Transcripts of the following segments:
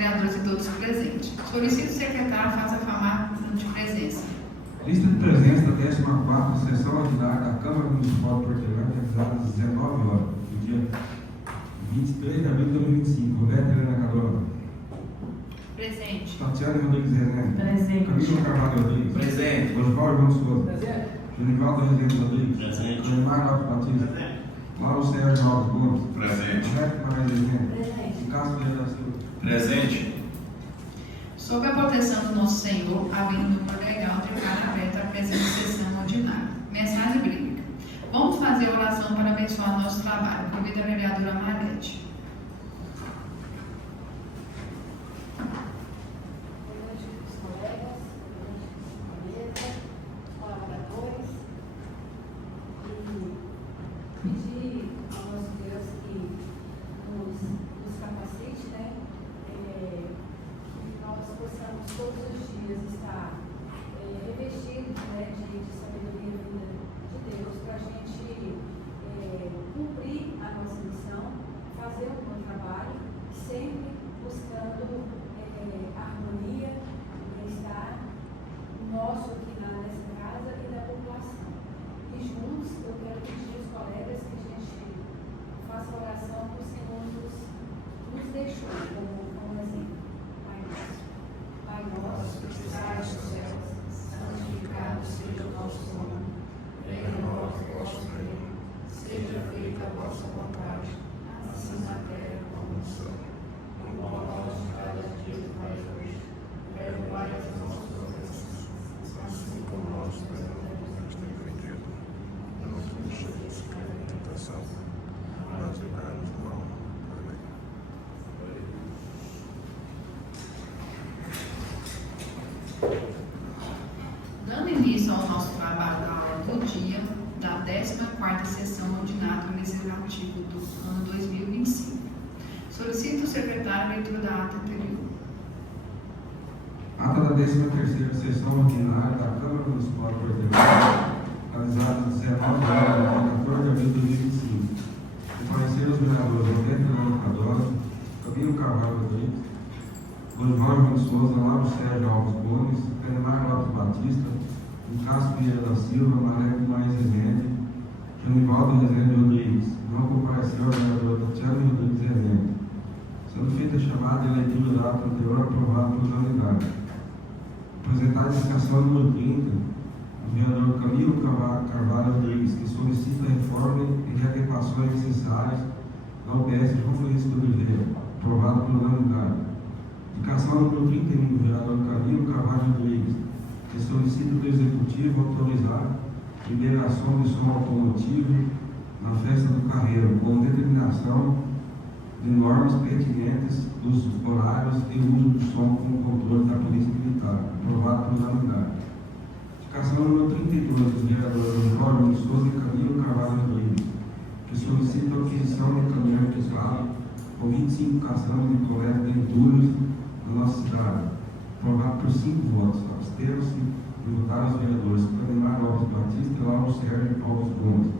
vereadores e todos presentes. Solicito o secretário faça afirmar de presença. Lista de presença da 14ª sessão ordinária da Câmara Municipal de Portelândia, realizada às 19 horas, no dia 23 de abril de 2025. Roberto Helena Cadona. Presente. Tatiana Rodrigues Rezende. Presente. Camila Carvalho Rodrigues. Presente. Osvaldo João Souza. Presente. Genivaldo Rezende Rodrigues. Presente. Josimar Lopes Batista. Presente. Lauro Sérgio Alves Gomes. Presente. Roberto Marais Rezende. Presente. Cássio Vieira da Silva. Presente. Sob a proteção do nosso Senhor, havendo no legal, declaro aberta a presente sessão ordinária. Mensagem bíblica. Vamos fazer a oração para abençoar nosso trabalho. Convido a vereadora Marete. Boa noite, colegas, colaboradores, e pedir ao nosso Deus que nos capacite, né? Que nós possamos todos os dias estar revestidos, né, de sabedoria vinda de Deus, para a gente cumprir a nossa missão, fazer um bom trabalho, sempre buscando harmonia, bem-estar nosso aqui nessa casa e da população. E juntos eu quero pedir aos colegas que a gente faça a oração que o Senhor nos deixou como exemplo. Pai nosso, que estás nos céus, santificado seja o vosso nome. Venha a nós o vosso reino. Seja feita a vossa vontade, assim na terra como no céu. O pão nosso de cada dia nos dai hoje. Perdoai as nossas ofensas, assim como nós perdoamos aos que têm ofendido. Não nos deixeis cair em tentação, mas livrai-nos do mal. Amém. Dando início ao nosso trabalho da aula do dia da 14ª sessão ordinária legislativa do ano 2025. Solicito o secretário a leitura da ata anterior. Ata da 13ª sessão ordinária da Câmara Municipal de Portelândia, realizada às 19 horas, no dia 14 de abril de 2025. Compareceram os vereadores Roberto Helena Cadona, Camilo Carvalho Rodrigues, Osvaldo João Souza, Lauro Sérgio Alves Gomes, Penemar Lopes Batista, Cássio Vieira da Silva, Maré Marais Rezende, Genivaldo Rezende Rodrigues. Não compareceu a vereadora Tatiana Rodrigues Rezende. Sendo feita a chamada e leitura da ata anterior aprovada por unanimidade. Apresentar a indicação número 30, do vereador Camilo Carvalho Rodrigues, que solicita reforma e readequações necessárias na UBS João Felício de Oliveira, aprovado por unanimidade. Indicação número 31, do vereador Camilo Carvalho Rodrigues, que solicita do Executivo autorizar liberação de som automotivo na festa do Carreiro, com determinação de normas pertinentes dos horários e uso do som com controle da Polícia Militar, aprovado por unanimidade. Indicação número 32, dos vereadores Osvaldo Souza e Camilo Carvalho Rodrigues, que solicita a aquisição de caminhão equipado com 25 caçambas de coleta de entulhos na nossa cidade, aprovado por 5 votos. Absteram-se de votar os vereadores Penemar Lopes Batista e Lauro Sérgio Alves Gomes.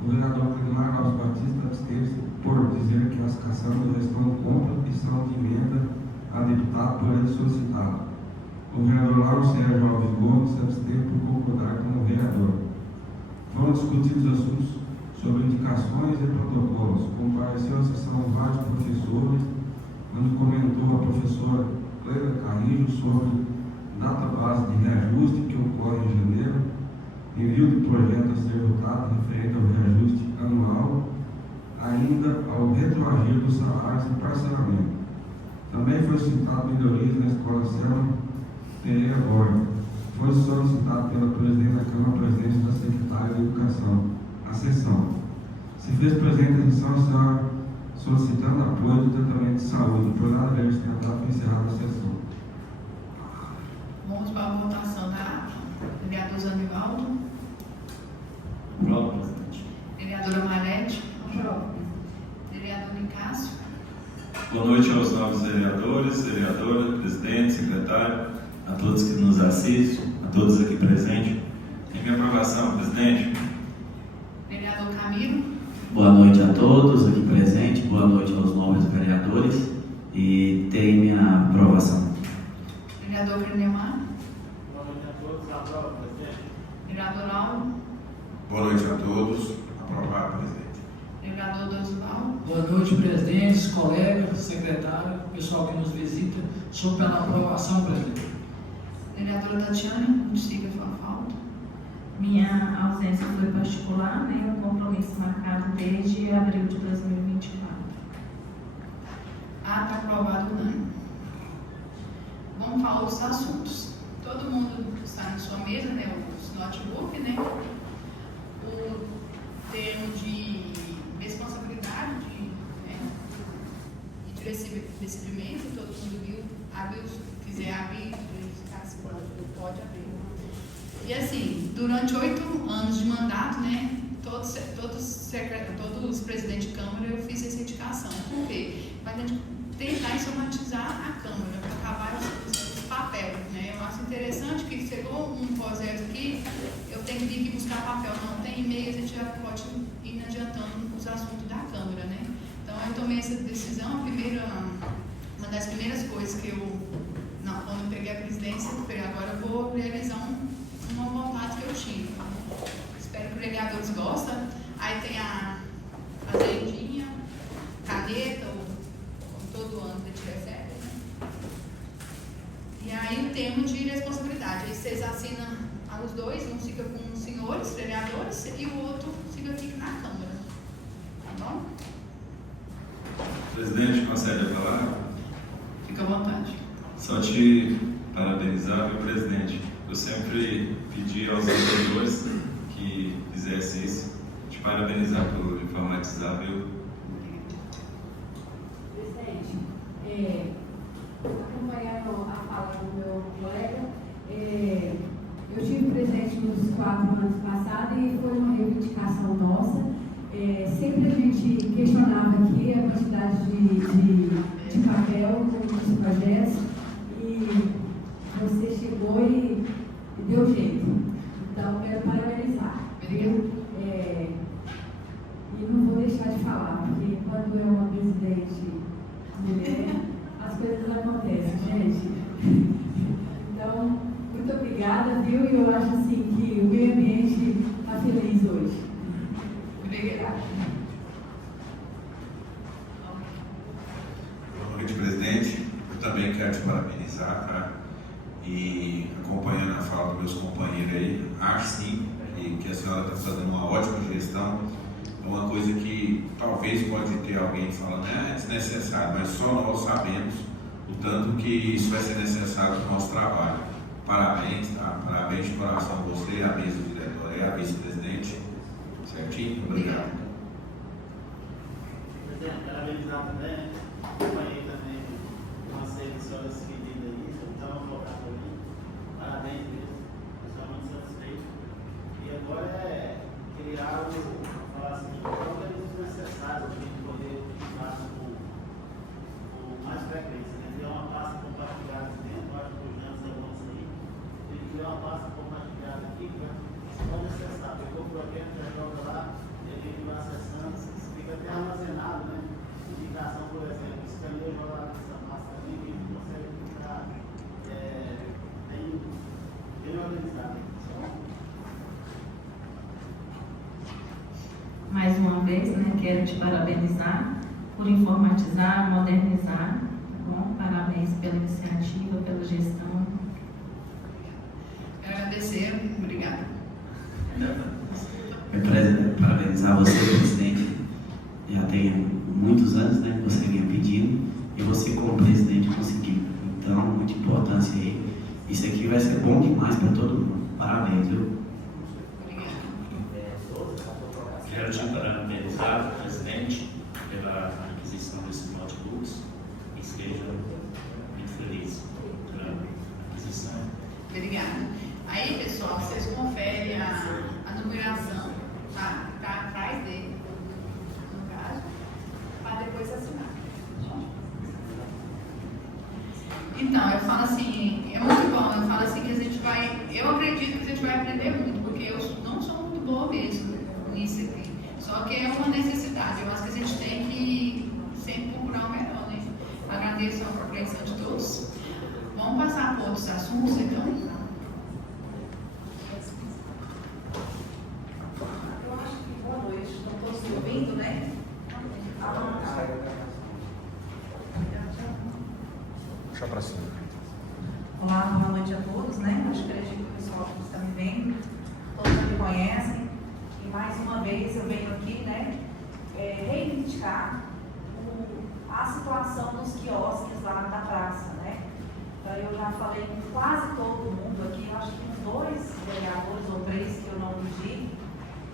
O vereador Penemar Lopes Batista absteve-se por dizer que as caçambas estão em compra e são de emenda a deputado por ele solicitado. O vereador Lauro Sérgio Alves Gomes se absteve por concordar com o vereador. Foram discutidos assuntos sobre indicações e protocolos. Compareceu à sessão vários professores, onde comentou a professora Cleia Carrijo sobre data base de reajuste que ocorre em janeiro, envio de projeto a ser votado referente ao reajuste anual, ainda ao retroagir dos salários e parcelamento. Também foi citado melhorias na Escola Selma Pereira Borges. Foi solicitado pela presidente da Câmara, presidente da secretária de Educação, a sessão. Se fez presente a sessão, está solicitando apoio do tratamento de saúde. Por nada deve ser foi encerrada a sessão. Vamos para a votação da ata. Vereador Zanivaldo. Pronto, presidente. Vereadora Marete. Vereador Nicásio. Boa noite aos novos vereadores, vereadora, presidente, secretário, a todos que nos assistem, a todos aqui presentes. Em minha aprovação, presidente. Vereador Camilo. Boa noite a todos aqui presentes, boa noite aos novos vereadores. E tem Vereador Aldo. Boa noite a todos. Aprovado, presidente. Vereador Dosival. Boa noite, presidentes, colegas, secretário, pessoal que nos visita. Sou pela aprovação, presidente. Vereadora Tatiana, justifica sua falta. Minha ausência foi particular, né? Um compromisso marcado desde abril de 2024. Está aprovado unânime. Vamos falar os assuntos. Todo mundo está na sua mesa, né? Os notebook, né? O termo de responsabilidade de recebimento, todo mundo viu. Se quiser abrir, pode abrir. E assim, durante 8 anos de mandato, né? Todos os presidentes de Câmara eu fiz essa indicação. Por quê? Para a gente tentar informatizar a Câmara, para acabar os papéis, né? Eu acho interessante que chegou um projeto aqui, eu tenho que vir aqui buscar papel, não tem e-mail, a gente já pode ir adiantando os assuntos da Câmara, né? Então eu tomei essa decisão, uma das primeiras coisas que quando eu peguei a presidência, eu falei, agora eu vou realizar uma vontade que eu tive. Espero que os vereadores gostem. Aí tem a agendinha, caneta, como todo ano a gente recebe, né? E aí o termo de responsabilidade. Aí vocês assinam os dois, um fica com os senhores, vereadores, e o outro fica aqui na Câmara. Tá bom? Presidente, concede a palavra? Fica à vontade. Só te parabenizar, meu presidente. Eu sempre pedi aos vereadores que fizessem isso, te parabenizar por informatizar, viu? Presidente, acompanhando a fala do meu colega, eu estive presente nos 4 anos passados e foi uma reivindicação nossa. Sempre a gente questionava aqui a quantidade de papel nos projetos e você chegou e deu jeito. Então, quero parabenizar. E não vou deixar de falar, porque quando é uma presidente mulher, as coisas não acontecem, gente. Então, muito obrigada, viu? E eu acho assim que o meio ambiente está feliz hoje. Obrigada. Boa noite, presidente. Eu também quero te parabenizar, tá? E acompanhando a fala dos meus companheiros aí, acho sim que a senhora está fazendo uma ótima gestão. É uma coisa que talvez pode ter alguém falando, é desnecessário, mas só nós sabemos o tanto que isso vai ser necessário para o nosso trabalho. Parabéns, tá? Parabéns de coração a você, a mesa diretora e a vice-presidente. Certinho? Obrigado. Presidente, parabenizar também, acompanhei também uma série de senhoras seguidas aí, então vou colocar para mim. Parabéns mesmo, pessoal muito satisfeito. E agora é criar falar assim, organismos necessários para a gente poder fazer com mais frequência, né? Criar uma pasta compartilhada dentro, acho que o Janos é bom isso aí. Tem que criar uma pasta compartilhada aqui para quando necessário. Pegou o projeto, já joga lá, ele tem que ir acessando, fica até armazenado, né? Indicação, por exemplo, escaneia joga lá nessa pasta ali, que a gente consegue ficar bem organizado. Mais uma vez, né, quero te parabenizar por informatizar, modernizar, tá bom? Parabéns pela iniciativa, pela gestão. Quero agradecer. Obrigada. Parabenizar você, presidente. Já tem muitos anos, né, que você vinha pedindo e você, como presidente, conseguiu. Então, muita importância aí. Isso aqui vai ser bom demais para todo mundo. Parabéns, viu? Quero te parabenizar, presidente, pela aquisição desses notebooks e seja muito feliz pela aquisição. Obrigada. Aí, pessoal, vocês conferem a numeração, tá? Tá atrás dele, no caso, para depois assinar. Então, eu falo assim, é muito bom, eu falo assim que a gente vai, eu acredito que a gente vai aprender muito, porque eu não sou muito boa mesmo nisso aqui. Só que é uma necessidade, eu acho que a gente tem que sempre procurar o melhor, né? Agradeço a compreensão de todos. Vamos passar por outros assuntos, então. puxar para cima. Olá, boa noite a todos, né? Acho que acredito que o pessoal que está me vendo, todos me conhecem. E mais uma vez eu venho aqui, né, reivindicar a situação dos quiosques lá da praça, né? Então, eu já falei com quase todo mundo aqui, acho que com 2 vereadores ou 3 que eu não pedi.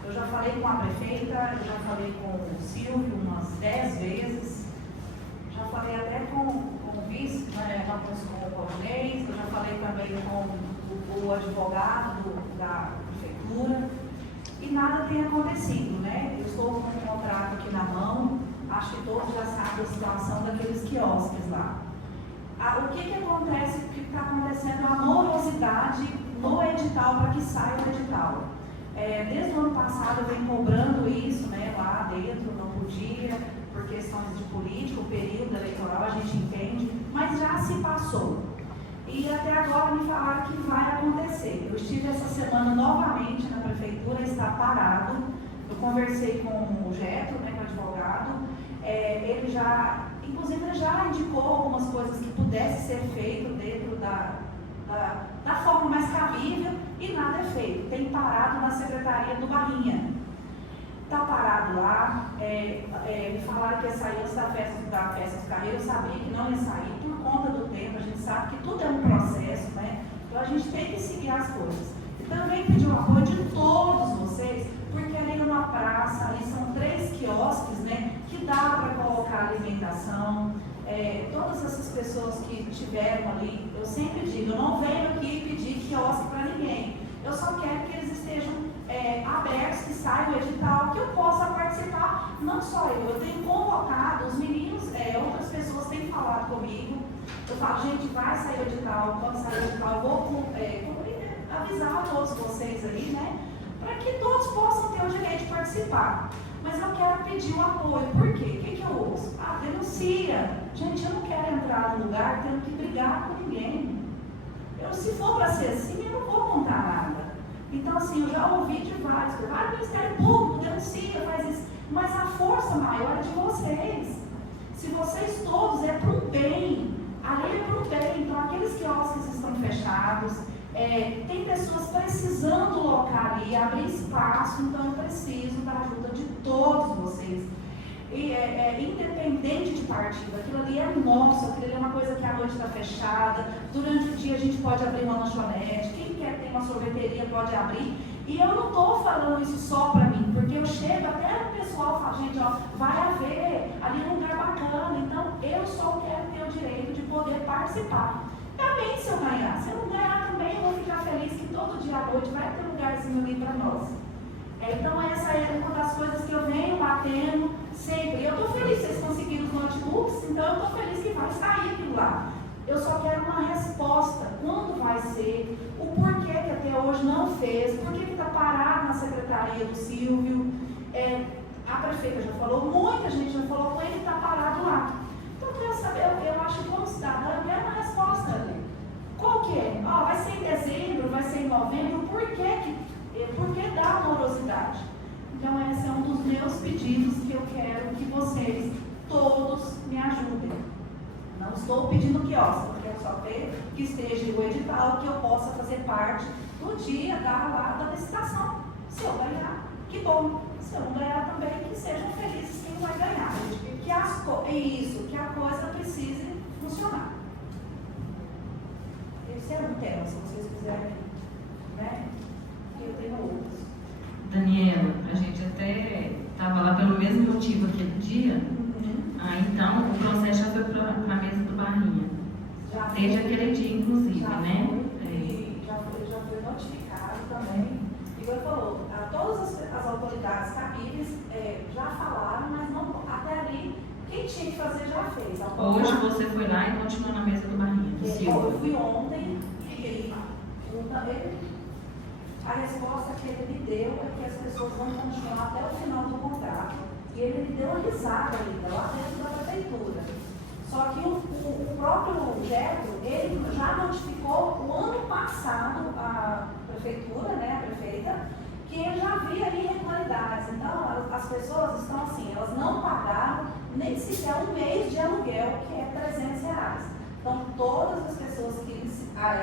Eu já falei com a prefeita, eu já falei com o Silvio umas 10 vezes, já falei até com o vice, né, com o Coronês, eu já falei também com o advogado da prefeitura, e nada tem acontecido, né? Eu estou com um contrato aqui na mão, acho que todos já sabem a situação daqueles quiosques lá. O que acontece, o que está acontecendo, a morosidade no edital, para que saia o edital. Desde o ano passado eu venho cobrando isso, né, lá dentro, não podia, por questões de política, o período eleitoral a gente entende, mas já se passou. E até agora me falaram que vai acontecer. Eu estive essa semana novamente na prefeitura, está parado. Eu conversei com o Geto, né, com o advogado, ele já, inclusive ele já indicou algumas coisas que pudesse ser feito dentro da forma mais cabível, e nada é feito. Tem parado na Secretaria do Barrinha. Está parado lá, me falaram que ia sair antes da festa do Carreiro, eu sabia que não ia sair por conta do tempo, a gente sabe que tudo é um processo, né? Então a gente tem que seguir as coisas. E também pedir o apoio de todos vocês, porque ali numa praça, ali são 3 quiosques, né, que dá para colocar alimentação. Todas essas pessoas que estiveram ali, eu sempre digo, eu não venho aqui pedir quiosque para ninguém, eu só quero que eles estejam abertos, que saia o edital, que eu possa participar, não só eu tenho convocado os meninos, outras pessoas têm falado comigo, eu falo, gente, vai sair o edital, quando sair o edital, eu vou avisar a todos vocês aí, né, para que todos possam ter o direito de participar. Mas eu quero pedir um apoio, por quê? O que eu ouço? Denuncia. Gente, eu não quero entrar num lugar tendo que brigar com ninguém. Se for para ser assim, eu não vou contar nada. Então, assim, eu já ouvi de vários, o Ministério Público denuncia, faz isso, mas a força maior é de vocês. Se vocês todos, é para o bem, ali é para o bem. Então, aqueles quiosques estão fechados, tem pessoas precisando locar ali, abrir espaço, então eu preciso da ajuda de todos vocês. E independente de partido, aquilo ali é nosso, aquilo ali é uma coisa que à noite está fechada, durante o dia a gente pode abrir uma lanchonete, quem quer ter uma sorveteria pode abrir, e eu não estou falando isso só para mim, porque eu chego até o pessoal e falo, gente, vai haver ali um lugar bacana, então eu só quero ter o direito de poder participar. Também se eu ganhar, se eu não ganhar também, eu vou ficar feliz que todo dia à noite vai ter um lugarzinho ali para nós. Então essa é uma das coisas que eu venho batendo sempre. Eu estou feliz que vocês conseguiram os notebooks, então eu estou feliz que vai sair aquilo lá. Eu só quero uma resposta, quando vai ser, o porquê que até hoje não fez, por que está parado na secretaria do Silvio. A prefeita já falou, muita gente já falou com ele que está parado lá. Então eu quero saber, eu acho que como cidadã, eu quero uma resposta ali. Qual que é? Vai ser em dezembro, vai ser em novembro, por que dá morosidade? Então esse é um dos meus pedidos que eu quero que vocês todos me ajudem. Não estou pedindo quiosque, eu quero só ver que esteja o edital, que eu possa fazer parte do dia da licitação. Se eu ganhar, que bom. Se eu não ganhar também, que sejam felizes quem vai ganhar. Que a coisa precise funcionar. Esse é um tema, se vocês quiserem, né? Eu tenho outros. Daniela, a gente até estava lá pelo mesmo motivo aquele dia. Então o processo já foi para a mesa do Barrinha. Desde aquele dia, inclusive, né? Já foi notificado também. Igual falou, todas as autoridades cabíveis já falaram, mas não, até ali, quem tinha que fazer já fez. Hoje você foi lá e continuou na mesa do Barrinha. Eu fui ontem e a resposta que ele me deu é que as pessoas vão continuar até o final do contrato. E ele me deu uma risada ainda lá dentro da prefeitura. Só que o próprio Geto, ele já notificou o ano passado a prefeitura, né, a prefeita, que ele já havia irregularidades. Então, as pessoas estão assim, elas não pagaram nem sequer um mês de aluguel, que é R$300. Então, todas as pessoas que,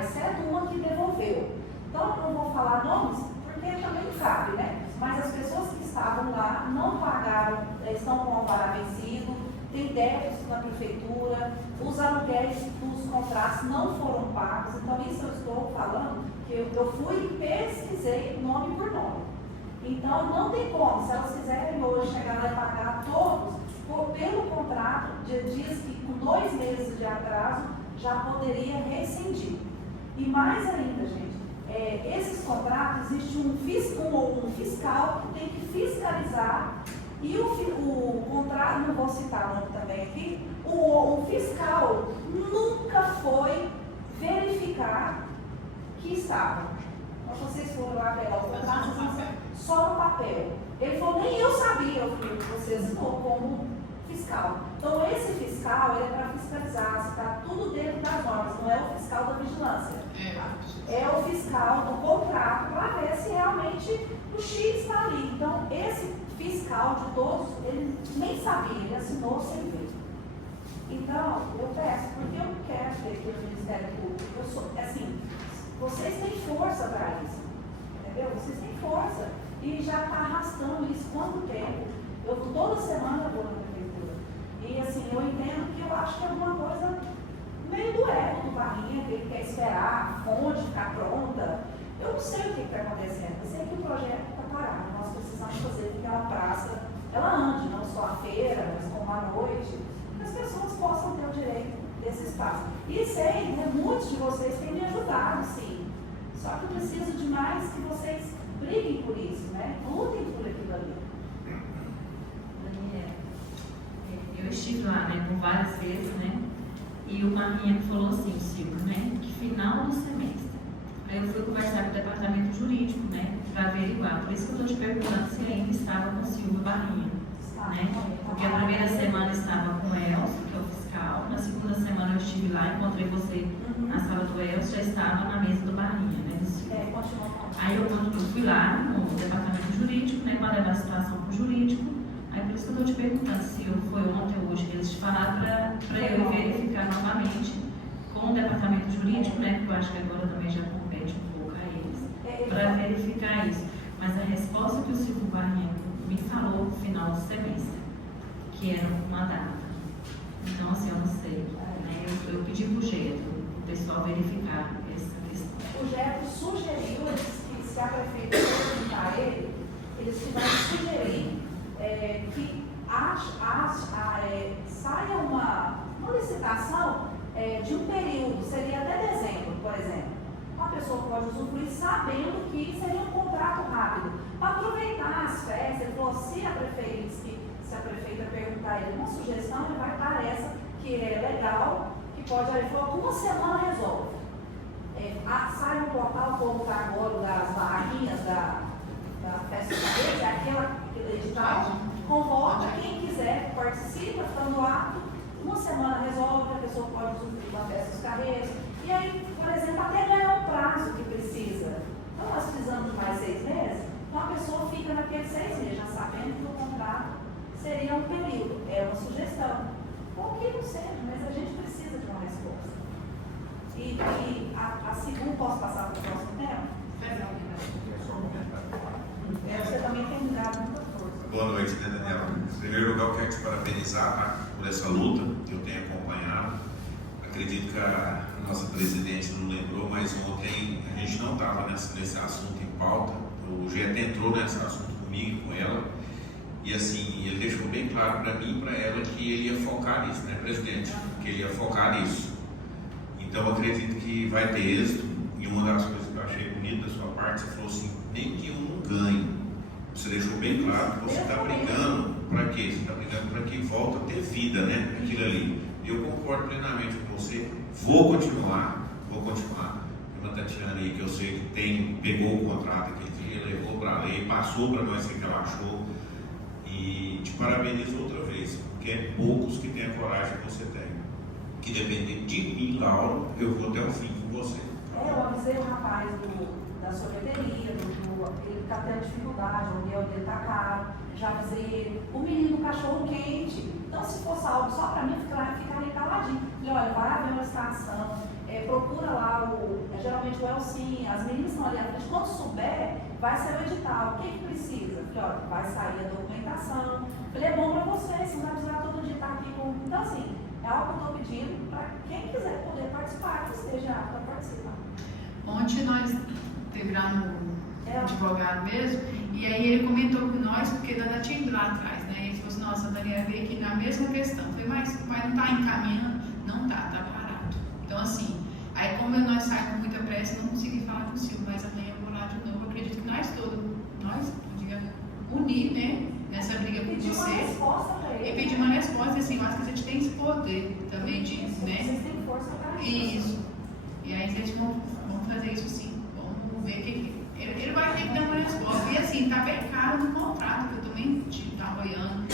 exceto uma que devolveu. Então, eu não vou falar nomes, porque também sabe, né? Mas as pessoas que estavam lá não pagaram, estão com o alvará vencido, tem déficit na prefeitura, os aluguéis dos contratos não foram pagos. Então, isso eu estou falando, que eu fui e pesquisei nome por nome. Então, não tem como, se elas quiserem hoje chegar lá e pagar todos, pelo contrato, diz que com 2 meses de atraso já poderia rescindir. E mais ainda, gente, esses contratos, existe um fiscal que tem que fiscalizar, e o contrato, não vou citar o nome também aqui, o fiscal nunca foi verificar que estava. Então, vocês foram lá pegar o contrato, só no papel. Ele falou, nem eu sabia, eu falei, você assinou como fiscal. Então, esse fiscal, ele é para fiscalizar, se está tudo dentro das normas, não é o fiscal da vigilância. É o fiscal do contrato, para ver se realmente o X está ali. Então, esse fiscal de todos, ele nem sabia, ele assinou sem ver. Então, eu peço, porque eu quero ter aqui no Ministério Público, eu sou, assim, vocês têm força para isso, entendeu? Vocês têm força. E já está arrastando isso quanto tempo? Eu toda semana vou na prefeitura. E assim, eu entendo que eu acho que é alguma coisa meio do ego do Barrinha, que ele quer esperar a fonte ficar pronta. Eu não sei o que está acontecendo. Eu sei que o projeto está parado. Nós precisamos fazer com que aquela praça ela ande, não só a feira, mas como à noite, que as pessoas possam ter o direito desse espaço. E sei, né, muitos de vocês têm me ajudado, sim. Só que eu preciso de mais que vocês briguem por isso, né? Lutem por aquilo ali. Daniela, eu estive lá, né, por várias vezes, né? E o Barrinha falou assim, Silvio, né? Que final do semestre. Aí eu fui conversar com o departamento jurídico, né? Para averiguar. Por isso que eu estou te perguntando se ainda estava com o Silvio Barrinha. Né? Porque a primeira semana estava com o Elcio, que é o fiscal. Na segunda semana eu estive lá, encontrei você na sala do Elcio, já estava na mesa do Barrinha, né? Aí eu fui lá no departamento jurídico, né, para levar a situação para o jurídico. Aí por isso que eu estou te perguntando se foi ontem ou hoje que eles te falaram para eu verificar novamente com o departamento jurídico, né, porque eu acho que agora também já compete um pouco a eles, para verificar isso. Mas a resposta que o Silvio Barrinha me falou no final do semestre, que era uma data. Então, assim, eu não sei. Né, eu pedi para o Getro, o pessoal verificar essa questão. O Getro sugeriu, que se a prefeitura perguntar a ele, eles vão sugerir que saia uma licitação de um período, seria até dezembro, por exemplo. Uma pessoa pode usufruir sabendo que seria um contrato rápido, para aproveitar as festas. Ele falou, se a prefeita perguntar a ele uma sugestão, ele vai dar essa, que é legal, que pode, ele falou, uma semana resolve. Sai no portal como está agora das barraquinhas da festa da rede, aquele edital, convoca quem quiser, participa, estando apto, uma semana resolve, a pessoa pode usufruir da festa dos carreiros, e aí, por exemplo, até ganhar o prazo que precisa. Então, nós precisamos de mais 6 meses, então a pessoa fica naqueles 6 meses, já sabendo que o contrato seria um período, é uma sugestão. Ou que não seja, mas a gente precisa de uma resposta. E a segunda, posso passar para o próximo tema? Você também tem me dado muita força. Boa noite, né, Daniela? Em primeiro lugar, eu quero te parabenizar, tá, por essa luta que eu tenho acompanhado. Acredito que a nossa presidente não lembrou, mas ontem a gente não estava nesse assunto em pauta. O GT entrou nesse assunto comigo e com ela. E assim, ele deixou bem claro para mim e para ela que ele ia focar nisso, né, presidente? Que ele ia focar nisso. Então, eu acredito que vai ter êxito. E uma das coisas que eu achei bonita da sua parte, você falou assim, nem que um não ganhe. Você deixou bem claro que você está brigando para quê? Você está brigando para que volta a ter vida, né? Aquilo ali. E eu concordo plenamente com você. Vou continuar. Tem uma Tatiana aí que eu sei que pegou o contrato aquele dia, levou para a lei, passou para nós o que ela achou. E te parabenizo outra vez, porque é poucos que têm a coragem que você tem. Que depender de mim, Laura, eu vou até o fim com você. Eu avisei o rapaz da sorveteria, ele está tendo dificuldade, o aluguel dele está caro, já avisei ele. O menino do cachorro quente, então se fosse algo só para mim, ficaria caladinho. Falei, olha, vai haver uma estação, procura lá geralmente o Elcim, as meninas estão ali à frente, quando souber, vai ser o edital. O que precisa? Falei, olha, vai sair a documentação. Falei, é bom para vocês, você não vai precisar todo dia estar aqui com. Então, assim, é algo que eu estou pedindo para quem quiser poder participar, que esteja apto a participar. Ontem nós teve lá no advogado mesmo, e aí ele comentou com nós, porque ainda tinha ido lá atrás, né? Ele falou assim, nossa, a Daniela veio aqui na mesma questão. Eu falei, mas não está encaminhando? Não está parado. Então, assim, aí como nós saímos com muita pressa, não consegui falar com o Silvio, mas amanhã eu vou lá de novo. Eu acredito que nós podíamos unir, né? Nessa briga com Pedir você. uma resposta para ele. E pedir uma resposta, assim, eu acho que a gente tem esse poder também de, né? Vocês têm força para Isso. E aí a gente vamos fazer isso sim. Vamos ver o que ele vai ter que dar uma resposta. E assim, tá bem caro no contrato, que eu também estava olhando.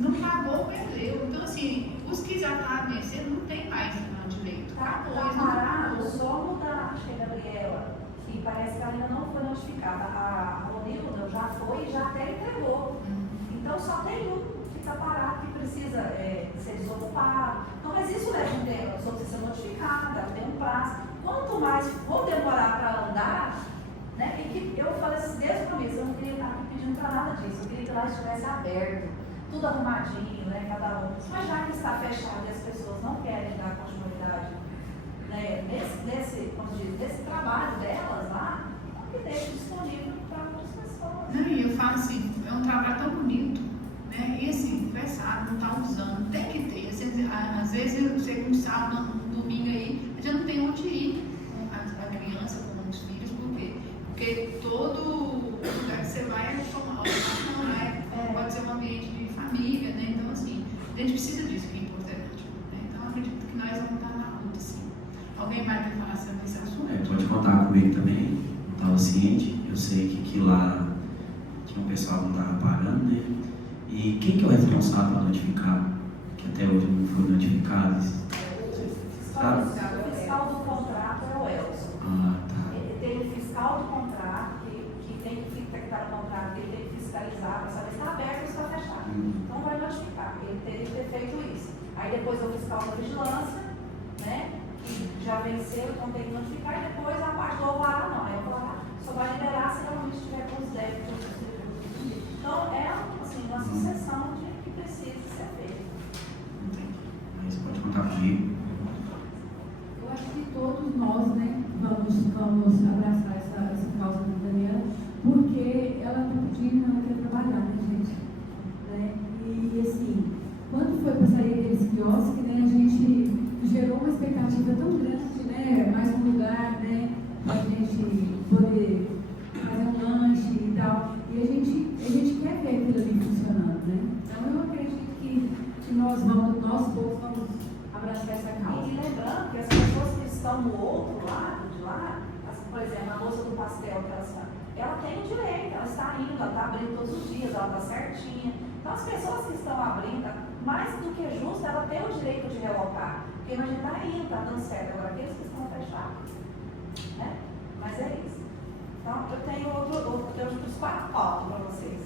Não pagou, perdeu. Então, assim, os que já estavam vencendo não tem mais direito. Tá parado, só mudar, acho que a Gabriela, que parece que ainda não foi notificada. A Ronilda já foi e já até entregou. Então, só tem um que está parado, que precisa ser desocupado. Então, mas isso leva um tempo, a pessoa precisa ser notificada, tem um prazo. Quanto mais for demorar para andar, né? E que eu falei assim, desde o começo, eu não queria estar aqui pedindo para nada disso, eu queria que lá estivesse aberto, tudo arrumadinho, né? Cada um. Mas já que está fechado e as pessoas não querem dar continuidade, né? Nesse trabalho delas lá, então que deixe disponível para outras pessoas. Não, e eu falo assim, é um trabalho tão bonito, né? E assim, conversado, não está usando, tem que ter. Às vezes você com sábado, domingo aí, a gente não tem onde ir com a criança, com os filhos, por quê? Porque todo lugar que você vai é tomar pode ser um ambiente de família, né? Então, assim, a gente precisa disso, que é importante. Né? Então, acredito que nós vamos estar na luta, sim. Alguém mais quer falar sobre esse assunto? Pode contar comigo também, não estava ciente. Eu sei que aqui lá tinha um pessoal que não estava pagando, né? E quem que é o responsável para notificar? Que até hoje não foi notificado? O fiscal do contrato é o Elson. Tá. Ele tem o fiscal do contrato, que tem que estar no contrato, ele tem que fiscalizar para saber se está aberto ou se está fechado. Então vai notificar. Ele teria que ter feito isso. Aí depois o fiscal da vigilância, né? Que já venceu, então tem que notificar, e depois a parte do alvará não. Aí o alvará só vai liberar se realmente estiver com os débitos. Então é assim, uma sucessão de que precisa ser feita. Mas pode contar comigo. Eu acho que todos nós, né, vamos abraçar essa causa da Daniela, porque ela está pedindo, ela quer trabalhar, né, gente? Né? E assim, quando foi para sair aqueles quiosques, né, a gente gerou uma expectativa tão grande, né, mais um lugar, né, para a gente poder fazer um lanche e tal. E a gente quer ver aquilo ali funcionando, né? Então eu acredito que nós todos vamos abraçar essa causa. E lembrando que as pessoas que estão no outro lado de lá, por exemplo, a moça do pastel que ela tem o direito, ela está indo, ela está abrindo todos os dias, ela está certinha. Então as pessoas que estão abrindo, mais do que justo, ela tem o direito de relocar. Porque a gente está indo, está dando certo. Agora aqueles que estão fechados, né? Mas é isso. Então eu tenho outros quatro pautas para vocês.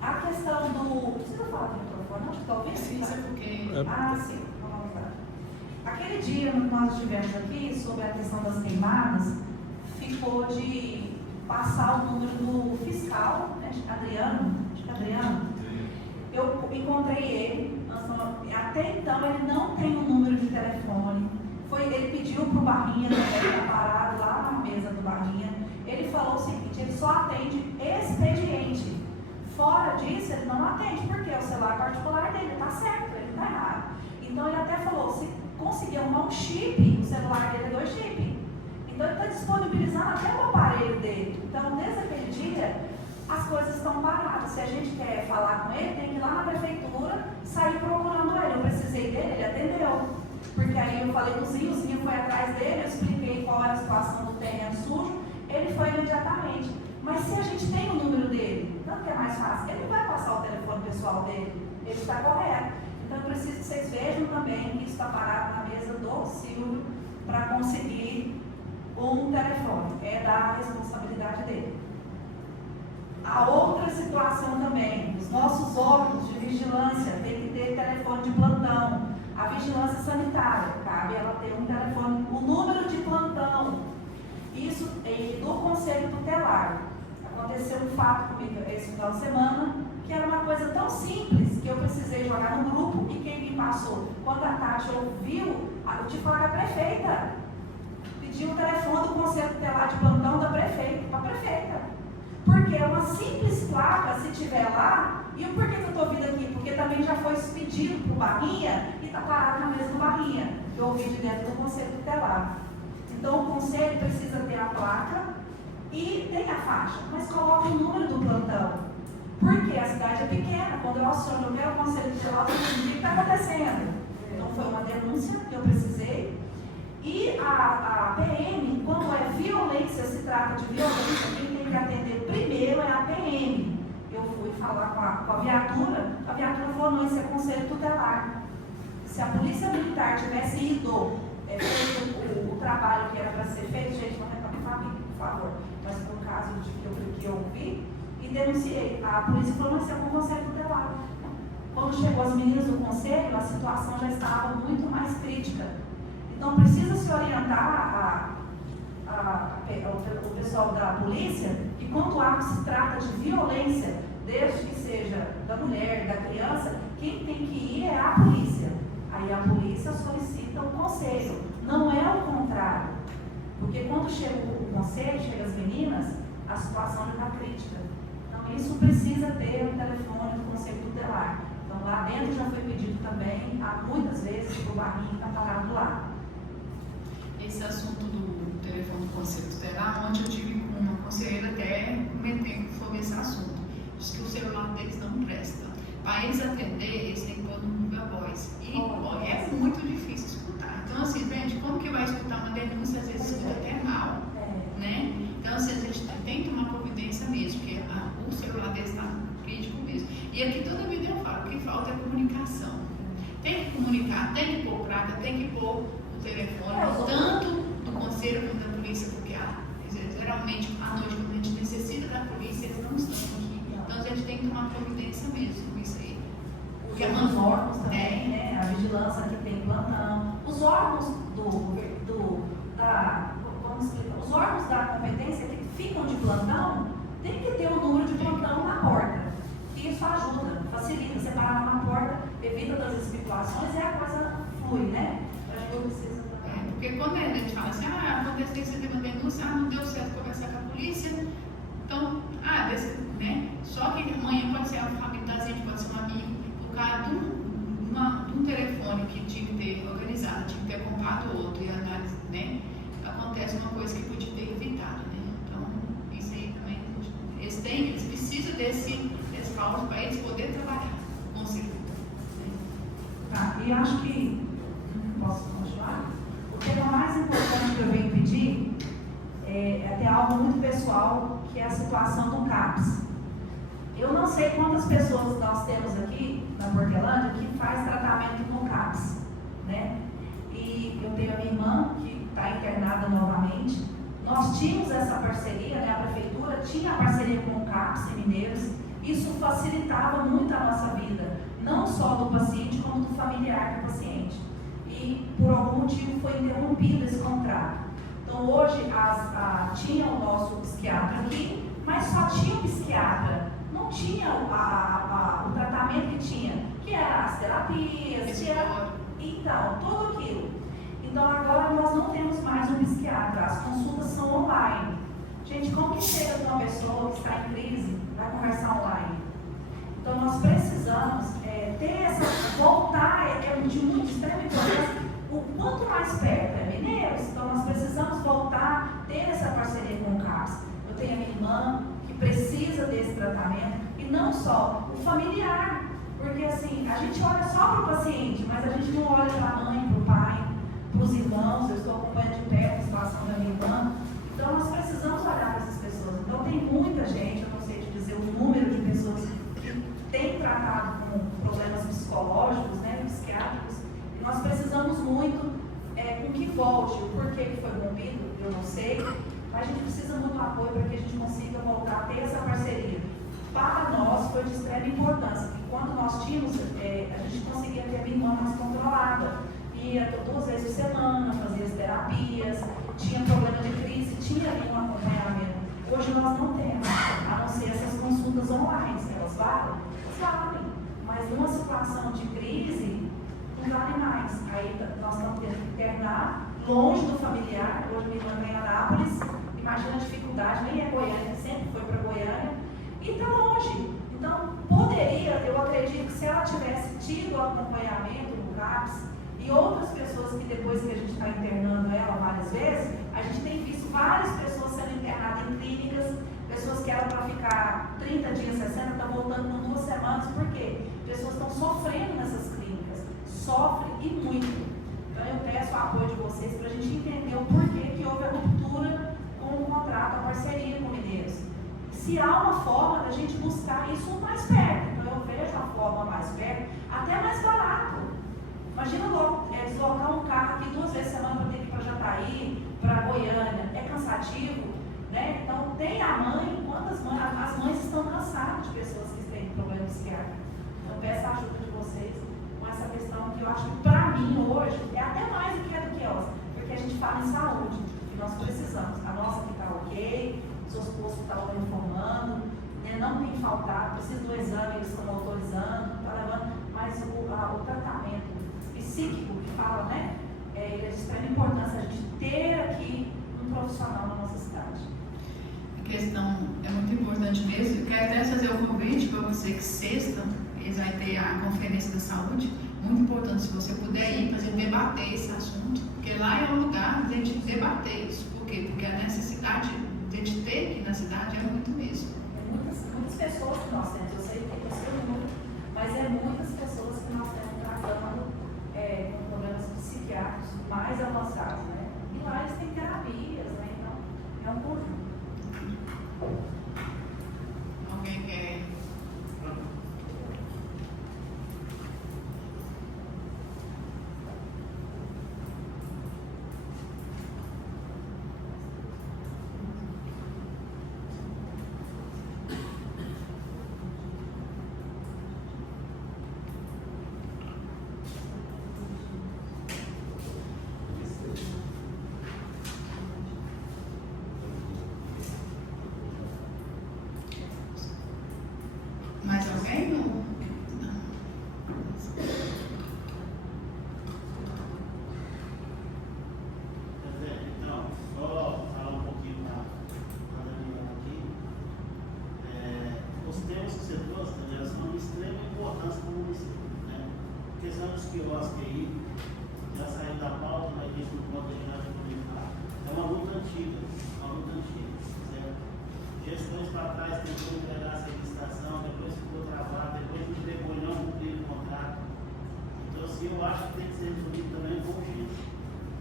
A questão do. Precisa falar do microfone? Acho que talvez Precisa, porque. Sim. Aquele dia que nós estivemos aqui sobre a questão das queimadas, ficou de passar o número do fiscal, né, Adriano. Eu encontrei ele, até então ele não tem o número de telefone. Ele pediu para o Barrinha, ele está parado lá na mesa do Barrinha. Ele falou o seguinte: ele só atende expediente. Fora disso, ele não atende, porque é o celular particular dele, está certo, ele está errado. Então ele até falou: se conseguir arrumar um chip, o celular dele é 2 chips. Então ele está disponibilizando até o aparelho dele. Então, desde aquele dia, as coisas estão paradas. Se a gente quer falar com ele, tem que ir lá na prefeitura, sair procurando ele. Eu precisei dele, ele atendeu. Porque aí eu falei com o Zinho foi atrás dele, eu expliquei qual era a situação do terreno sujo, ele foi imediatamente. Mas se a gente tem o número dele, tanto que é mais fácil, ele não vai passar o telefone pessoal dele, ele está correto. Então eu preciso que vocês vejam também que isso está parado na mesa do Silvio para conseguir um telefone. É da responsabilidade dele. A outra situação também, os nossos órgãos de vigilância têm que ter telefone de plantão. A vigilância sanitária, cabe ela ter um telefone, o número de plantão. Isso do Conselho Tutelar. Aconteceu um fato comigo esse final de semana, que era uma coisa tão simples, que eu precisei jogar no grupo, e quem me passou, quando a Tati ouviu, eu te falar a prefeita, pediu o telefone do Conselho Tutelar de plantão da prefeita, para a prefeita. Porque é uma simples placa, se tiver lá, e por que eu estou vindo aqui? Porque também já foi pedido para o Barrinha, e está parado na mesa do Barrinha, que eu ouvi de dentro do Conselho Tutelar. Então o Conselho precisa ter a placa e tem a faixa, mas coloca o número do plantão. Porque a cidade é pequena, quando eu aciono, eu quero o Conselho Tutelar, eu digo o que está acontecendo. Então foi uma denúncia que eu precisei. E a PM, quando é violência, se trata de violência, quem tem que atender primeiro é a PM. Eu fui falar com a viatura falou, não, isso é Conselho Tutelar. Se a Polícia Militar tivesse ido, feito o trabalho que era para ser feito, gente, não reclame família, por favor, mas por caso de que eu vi, e denunciei. A polícia falou, mas isso é com o Conselho Tutelar. Quando chegou as meninas do Conselho, a situação já estava muito mais crítica. Então precisa se orientar o pessoal da polícia, que quando o ato se trata de violência, desde que seja da mulher, da criança, quem tem que ir é a polícia. Aí a polícia solicita o conselho, não é o contrário. Porque quando chega o conselho, chega as meninas, a situação já está crítica. Então isso precisa ter um telefone do Conselho Tutelar. Então lá dentro já foi pedido também, há muitas vezes, para o Barrinho está parado lá. Esse assunto do telefone do Conselho Tutelar, ontem eu tive com uma conselheira até comentando sobre esse assunto. Diz que o celular deles não presta. Para eles atender, eles têm que pôr no Google Voice. E é muito difícil escutar. Então, assim, gente, como que vai escutar uma denúncia? Às vezes escuta até mal, né? Então, assim, a gente tem que tomar providência mesmo, porque o celular deles está crítico mesmo. E aqui toda vida eu falo, o que falta é comunicação. Tem que comunicar, tem que pôr placa, tem que pôr o telefone, tanto do conselho quanto da polícia, porque geralmente à noite, quando a gente necessita da polícia, eles não estão aqui. Então, a gente tem que tomar providência mesmo com isso aí. Porque os órgãos também, né? A vigilância que tem plantão. Os órgãos os órgãos da competência que ficam de plantão tem que ter o número de plantão na porta. E isso ajuda, facilita. Você parar lá na porta, evita das especulações e a coisa flui, né? Eu acho que eu preciso também. Porque quando a gente fala assim, aconteceu, você teve uma denúncia, não deu certo conversar com a polícia, então, né? Só que amanhã pode ser a família da gente, pode ser um amigo, por causa de um telefone que tinha que ter organizado, tinha que ter comprado outro, e análise, né? Acontece uma coisa que podia ter evitado, né? Então, isso aí também, eles precisam desse pausa para eles poderem trabalhar, com certeza. Tá, e acho que, posso continuar? O tema mais importante que eu venho pedir é até algo muito pessoal, que é a situação do CAPS. Eu não sei quantas pessoas nós temos aqui na Portelândia que faz tratamento no CAPS, né? E eu tenho a minha irmã que está internada novamente. Nós tínhamos essa parceria, né? A prefeitura tinha a parceria com o CAPS em Mineiros. Isso facilitava muito a nossa vida, não só do paciente, como do familiar do paciente. E por algum motivo foi interrompido esse contrato. Então hoje tinha o nosso psiquiatra aqui, mas só tinha o psiquiatra. Não tinha o tratamento que era as terapias, então, tudo aquilo. Então agora nós não temos mais um psiquiatra, as consultas são online. Gente, como que chega com uma pessoa que está em crise, vai conversar online? Então nós precisamos voltar, é de muito extrema importância, o quanto mais perto é Mineiros, então nós precisamos voltar, ter essa parceria com o CAPS. Eu tenho a minha irmã que precisa desse tratamento, e não só o familiar, porque assim, a gente olha só para o paciente, mas a gente não olha para a mãe, para o pai, para os irmãos. Eu estou acompanhando de perto a situação da minha irmã, então nós precisamos olhar para essas pessoas. Então tem muita gente, eu não sei te dizer o número de pessoas que tem tratado com problemas psicológicos, né, psiquiátricos, e nós precisamos muito com que volte. O porquê que foi rompido, eu não sei, mas a gente precisa muito apoio para que a gente consiga voltar a ter essa parceria. Para nós foi de extrema importância, porque quando nós tínhamos, a gente conseguia ter a minha irmã mais controlada, e ia 2 vezes por semana, fazia as terapias, tinha problema de crise, tinha ali um acompanhamento. Hoje nós não temos, a não ser essas consultas online. Elas valem? Valem. Mas numa situação de crise, não vale mais. Aí nós estamos tendo que internar longe do familiar. Hoje minha irmã vem em Anápolis, imagina a dificuldade, nem é Goiânia, sempre foi para Goiânia, e está longe. Então, poderia, eu acredito que se ela tivesse tido acompanhamento no CAPS e outras pessoas que depois que a gente está internando ela várias vezes, a gente tem visto várias pessoas sendo internadas em clínicas, pessoas que eram para ficar 30 dias, 60, estão voltando com 2 semanas, por quê? Pessoas estão sofrendo nessas clínicas, sofrem e muito. Então eu peço o apoio de vocês para a gente entender o porquê que houve a ruptura com o contrato, a parceria com o Mineiros. Se há uma forma da gente buscar isso mais perto, então eu vejo a forma mais perto, até mais barato. Imagina deslocar um carro aqui 2 vezes por semana para ter que ir para Jataí, para Goiânia, é cansativo, né? Então tem a mãe, quantas mães, as mães estão cansadas de pessoas que têm problema psiquiátrico. Então peço a ajuda de vocês com essa questão que eu acho que para mim hoje é até mais do que a do quiosque, porque a gente fala em saúde, que nós precisamos. A nossa que está ok, seus postos estão informando, né, não tem faltado, precisa do exame, eles estão autorizando, está levando, mas o tratamento psíquico que fala, né, ele é de extrema importância a gente ter aqui um profissional na nossa cidade. A questão é muito importante mesmo. Quero até fazer o convite para você que sexta eles vai ter a conferência da saúde, muito importante se você puder ir para a gente debater esse assunto, porque lá é um lugar de a gente debater isso. Por quê? Porque a necessidade de a gente ter aqui na cidade é muito mesmo. Muitas pessoas que nós temos, eu sei que tem seu número, mas é muitas pessoas que nós temos tratando com problemas psiquiátricos mais avançados, né? E lá eles têm terapias, né? Então, é um conjunto. Alguém quer? Mais alguém? Não. Então, só falar um pouquinho da Daniela aqui. Os temas que você trouxe, Daniela, são de extrema importância para o município, né? A questão dos quiosques aí, já saiu da pauta, mas a gente não pode deixar de comentar. É uma luta antiga, certo? Gestões para trás tentou entregar essa licitação, depois ficou travado, depois entregou e não cumpriu o contrato. Então, assim, eu acho que tem que ser resolvido também com urgência.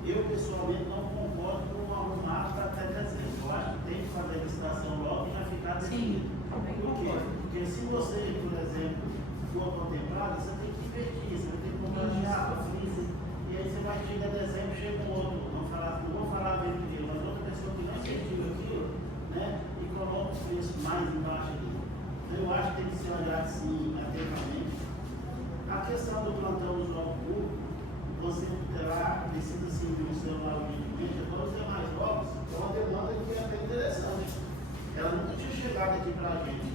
Eu, pessoalmente, não concordo com o arrumado para até dezembro. Eu acho que tem que fazer a licitação logo e já ficar definido. Por quê? Porque se você, por exemplo, for contemplado, você tem que invertir, você tem que comprar de água, freezer, e aí você vai chegar a dezembro, chega um outro, não vou falar bem aquilo, mas outra pessoa que não incentiva aquilo, né? Coloca o preço mais embaixo ali. Então, eu acho que tem que ser olhado assim, atentamente. A questão do plantão do jogo público, você precisa sim de um celular urgentemente, agora os demais jogos, é uma demanda que é bem interessante. Ela nunca tinha chegado aqui para a gente,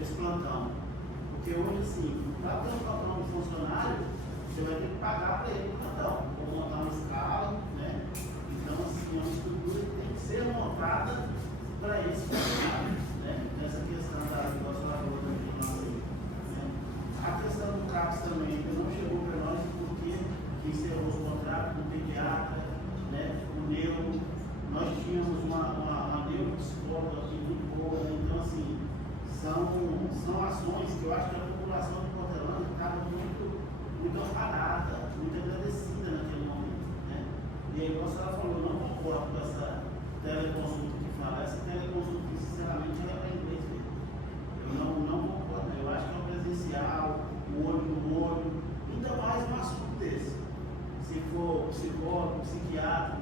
esse plantão. Porque hoje, assim, para ter um plantão de funcionário, você vai ter que pagar para ele o plantão, ou montar uma escala, né? Então, assim, é uma estrutura que tem que ser montada para esse funcionário, né? Essa questão da falou aqui, né? A questão do CAPS também ainda não chegou para nós porque encerrou os contratos com o pediatra, né? O neuro. Nós tínhamos uma neuropsicóloga aqui muito boa, né? Então, assim, são ações que eu acho que a população de Portelândia estava muito amparada, muito agradecida naquele momento, né? E aí, como a senhora falou, eu não concordo com essa teleconsulta que fala. Essa teleconsulta, sinceramente, ela é para inglês mesmo. Eu não concordo. Eu acho que é o presencial, o olho no olho. Ainda mais um assunto desse. Se for psicólogo, psiquiatra,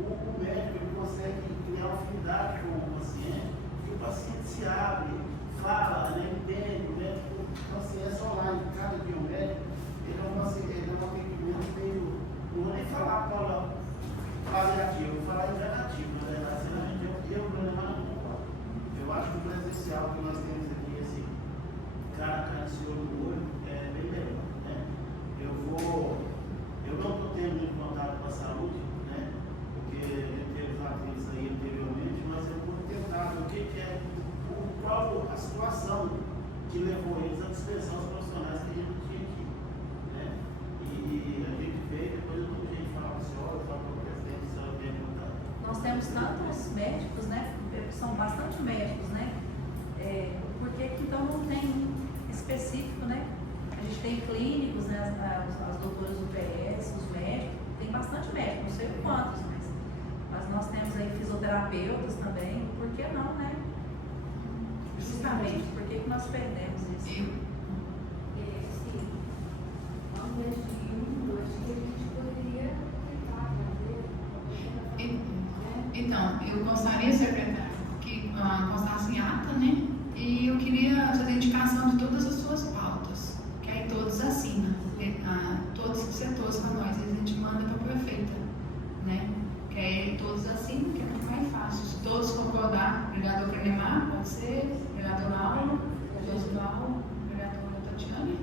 o médico ele consegue criar uma afinidade com o paciente e o paciente se abre, fala, né, entende, o médico, então assim, essa online, cada dia o médico, temos tantos médicos, né? São bastante médicos, né? Por que que então não tem específico, né? A gente tem clínicos, né? As doutoras do PS, os médicos, tem bastante médico, não sei quantos, mas nós temos aí fisioterapeutas também, por que não, né? Justamente, por que nós perdemos isso? Sim, ao invés de acho que a gente poderia tentar fazer. Então, eu gostaria, secretário, que constasse em ata, né? E eu queria fazer indicação de todas as suas pautas, que aí todos assinam, todos os setores para nós, a gente manda para a prefeita, né? Que aí todos assinam, que é muito mais fácil. Se todos concordar, vereador Clenemar, pode ser, vereador Laura, Josival, vereadora Tatiane,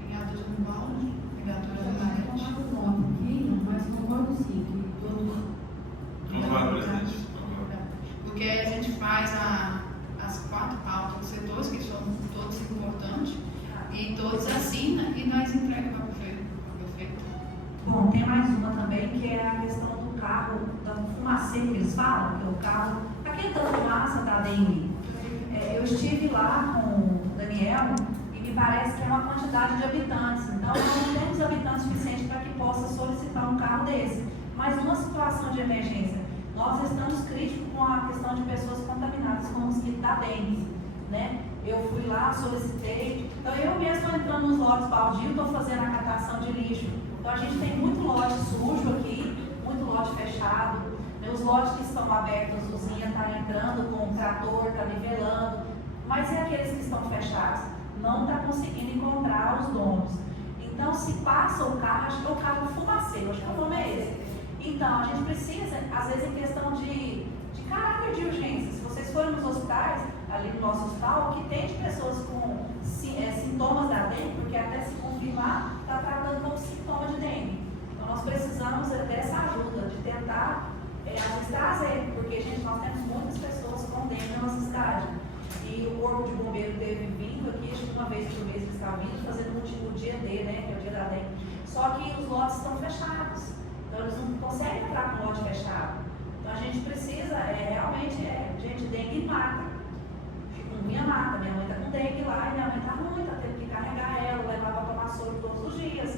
vereador Paulo, vereadora Marete. Um pouquinho, mas concordo sim, que todos. Concordo, presidente. Porque a gente faz as 4 pautas dos setores, que são todos importantes, e todos assinam e nós entregamos para o prefeito. Bom, tem mais uma também, que é a questão do carro, da fumacê que eles falam, que é o carro, aquele da fumaça da ADM. Eu estive lá com o Daniel e me parece que é uma quantidade de habitantes, então nós não temos habitantes suficientes para que possa solicitar um carro desse. Mas numa situação de emergência, nós estamos críticos com a questão de pessoas contaminadas com o mosquito da dengue, né? Eu fui lá, solicitei, então eu mesmo estou entrando nos lotes baldios, estou fazendo a catação de lixo. Então a gente tem muito lote sujo aqui, muito lote fechado. Os lotes que estão abertos, a usina está entrando com o trator, está nivelando, mas e aqueles que estão fechados? Não está conseguindo encontrar os donos. Então, se passa o carro, acho que é o carro fumaceiro, acho que o nome é esse. Então, a gente precisa, às vezes, em questão de caráter de urgência. Se vocês forem nos hospitais, ali no nosso hospital, que tem de pessoas com sintomas da dengue, porque até se confirmar, está tratando como sintoma de dengue. Então, nós precisamos dessa ajuda, de tentar às vezes trazer, porque, gente, nós temos muitas pessoas com dengue na nossa cidade. E o Corpo de Bombeiro teve vindo aqui, acho que uma vez por mês eles estavam vindo, fazendo o dia D, né, que é o dia da dengue. Só que os lotes estão fechados, então eles não conseguem entrar com o lote fechado. Então a gente precisa, realmente, gente, dengue mata. Chikungunya mata, minha mãe está com dengue lá e minha mãe está ruim, está tendo que carregar ela, levar para tomar soro todos os dias.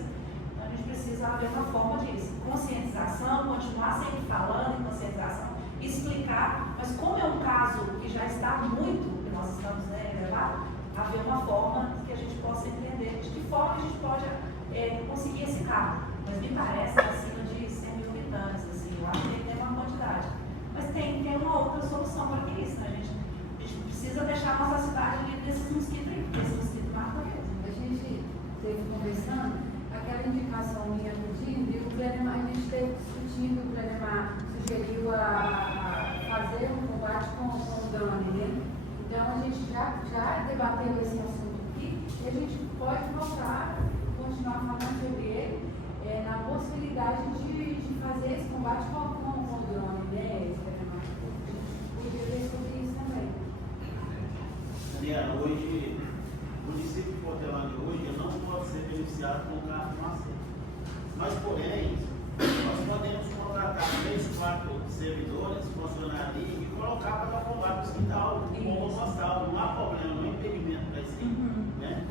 Então a gente precisa haver uma forma disso. Conscientização, continuar sempre falando em conscientização, explicar, mas como é um caso que já está muito, que nós estamos levados, haver uma forma que a gente possa entender de que forma a gente pode conseguir esse carro. Mas me parece acima de 100 mil habitantes, assim, eu acho que tem uma quantidade. Mas tem uma outra solução para isso, né? A gente precisa deixar a nossa cidade livre desses mosquitos aí, porque esses mosquitos matam eles. A gente esteve conversando, aquela indicação minha pedindo, e o Clenemar, a gente esteve discutindo, o Clenemar sugeriu a fazer um combate com o drone, né? Então a gente já debateu esse assunto aqui e a gente pode voltar, continuar falando sobre ele, na possibilidade de fazer esse combate com o drone, né? Podia ver sobre isso também. Daniela, hoje, o município de Portelândia hoje não pode ser beneficiado com o carro farmacêutico. Mas, porém, nós podemos contratar 3, 4 servidores, funcionários e colocar para dar combate ao hospital, como o hospital. Não há problema, não há impedimento para isso. Né?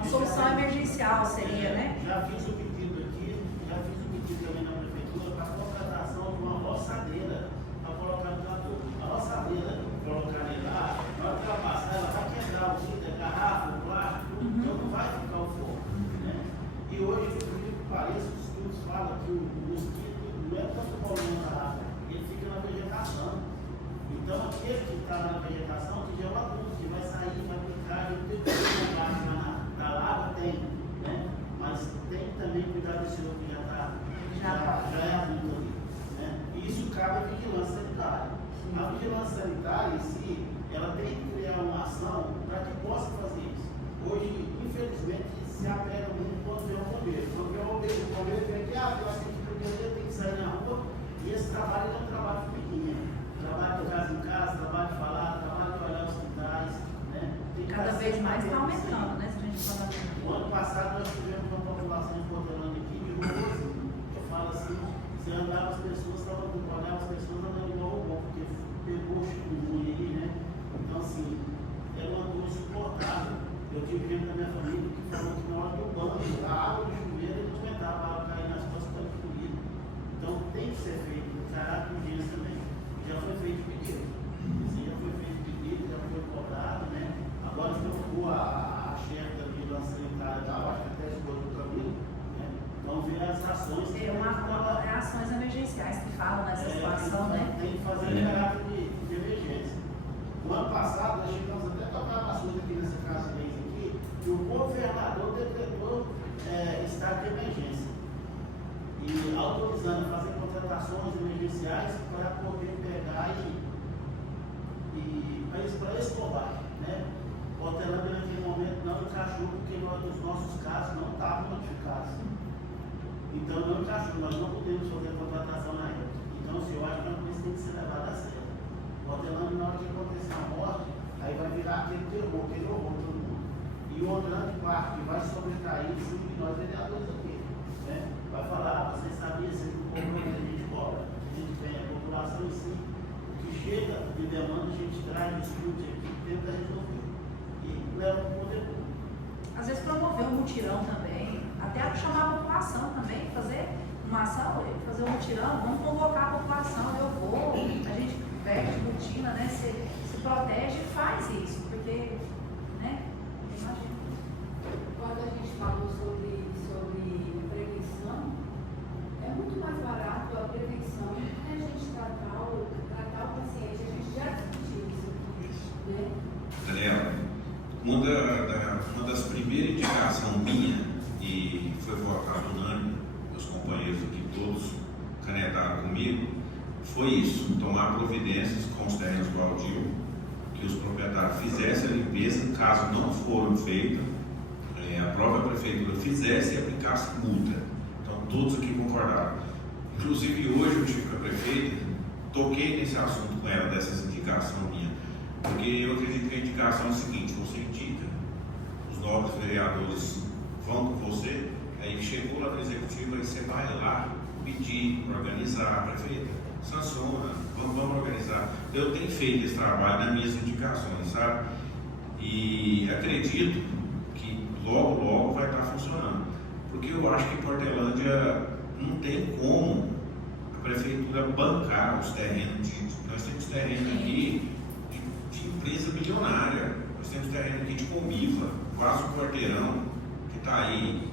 A solução emergencial seria, né? Já fiz o pedido aqui, já fiz o pedido também na prefeitura para a contratação de uma roçadeira para colocar no trator. A roçadeira, colocar lá, na hora que ela passar, ela vai quebrar o vidro, a garrafa, o plástico, então não vai ficar o fogo. Né? E hoje, por incrível que pareça, os estudos falam que o mosquito não é tanto problema da garrafa, ele fica na vegetação. Então, aquele que está na vegetação, que já é um adulto, que vai sair, vai picar, ele tem que ter uma da lava, tem, né? Mas tem que também cuidar desse outro que já é adulto ali. Né? E isso cabe à vigilância sanitária. A vigilância sanitária em si, ela tem que criar uma ação para que possa fazer isso. Hoje, infelizmente, se apega muito quando vem o bombeiro. Quando vem o bombeiro vem aqui, eu acho que tem que sair na rua, e esse trabalho é um trabalho pequeno. Trabalho de casa em casa, trabalho de falar, trabalho de olhar os hospitais. Né? Cada vez mais está aumentando, né? Se a gente falar. O ano passado nós tivemos uma população de Portelândia aqui de 12. Eu falo assim, se andava as pessoas, olhava as pessoas andando igual porque pegou o chikungunya aí, né? Então, assim, era uma dor insuportável. Eu tive gente da minha família que falou que na hora do banho, a água do chuveiro não aguentava a água cair nas costas para fluir. Então, tem que ser feito com caráter de urgência também. Já foi feito pedido. Isso já foi feito pedido, já foi cobrado, né? Agora trocou a chefe da vigilância sanitária da acho que até esgotou o caminho, né? Vamos ver as ações. É ações emergenciais que falam nessa situação, né? Tem que fazer caráter de emergência. No ano passado, nós chegamos até a tocar uma assunto aqui nessa casa de leis aqui, que o governador decretou estado de emergência. E autorizando a fazer contratações emergenciais para poder pegar para escovar, né? O Hortelândia naquele momento não encaixou porque os nossos casos não estavam notificados. Então não encaixou, nós não podemos fazer a contratação na época. Então, assim, eu acho que é uma coisa que tem que ser levada a sério. O Hortelândia, na hora que acontecer a morte, aí vai virar aquele terror todo mundo. E o grande parte que vai sobressair em cima de nós vereadores aqui, né? Vai falar, você sabia se o povo que a gente cobra, a gente tem a população em si, que chega de demanda, a gente traz, discute aqui, tenta resolver. E leva para o poder público. Às vezes promover um mutirão também, até chamar a população também, fazer uma ação, fazer um mutirão, vamos convocar a população, eu vou, a gente veste botina, né, se protege e faz isso, porque, né, imagina. Quando a gente falou sobre prevenção, é muito mais barato a prevenção do que a gente tratar o paciente, a gente já discutiu isso aqui, né? Daniela, uma das primeiras indicações minha, e foi votado unânime, meus companheiros aqui todos canetaram comigo, foi isso, tomar providências com os terrenos baldios, que os proprietários fizessem a limpeza, caso não foram feitas, a própria prefeitura fizesse e aplicasse multa. Então todos aqui concordaram. Inclusive hoje eu tive com a prefeita, toquei nesse assunto com ela, dessas indicações minhas, porque eu acredito que a indicação é o seguinte, você indica, os novos vereadores vão com você, aí chegou lá no executivo, aí você vai lá pedir, organizar, a prefeita, sanciona, vamos organizar. Eu tenho feito esse trabalho nas minhas indicações, sabe? E acredito que logo vai estar funcionando. Porque eu acho que em Hortelândia não tem como a prefeitura bancar os terrenos. Nós temos terreno aqui de empresa milionária. Nós temos terreno aqui de Comiva, quase um quarteirão, que está aí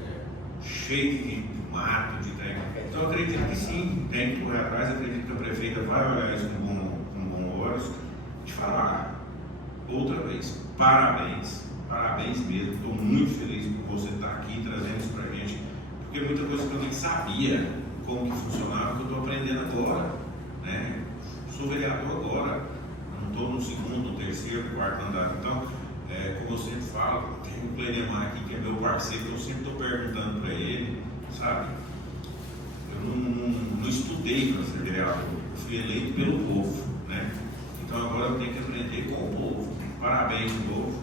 cheio de mato, de terreno. Então eu acredito que sim, tem que correr atrás, acredito que a prefeita vai olhar isso com bons olhos e falar outra vez, parabéns mesmo, estou muito feliz por você estar aqui trazendo isso para a gente, porque é muita coisa que eu nem sabia como que funcionava, que eu estou aprendendo agora, né? Sou vereador agora, não estou no segundo, no terceiro, no quarto andar, então, como eu sempre falo, tem o Clenemar aqui que é meu parceiro, eu sempre estou perguntando para ele, sabe? Eu não estudei para ser vereador, eu fui eleito pelo povo, né? Então agora eu tenho que aprender com o povo. Parabéns, povo.